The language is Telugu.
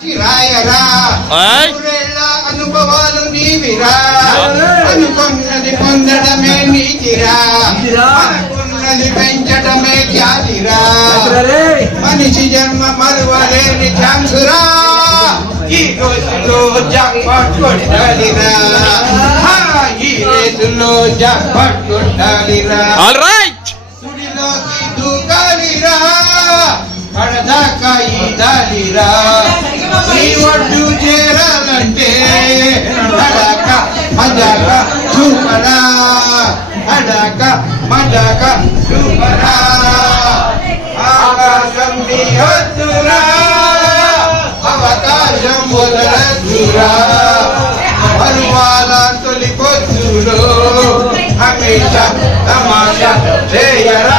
రాయరా అనుభవాలు నీవిరా అనుకున్నది పొందడమే నీతిరా అనుకున్నది పెంచడమే ఖ్యాతిరా మనిషి జన్మ మరువలేని ఛాన్సురా ఈ రోజులో జాక్పాట్ కొట్టాలిరా ఈ రేసులో జాక్పాట్ కొట్టాలిరా సుడిలోకి దూకాలిరా పడదాకా ఈదాలిరా ఈ ఒడ్డు చేరాలంటే అడాక మజాక చూపరా అడాక మజాక చూపరా ఆకాశం నీవద్దురా అవకాశం వదలద్దురా పరువాల తొలి పొద్దులో హమేషా తమాషా చేయరా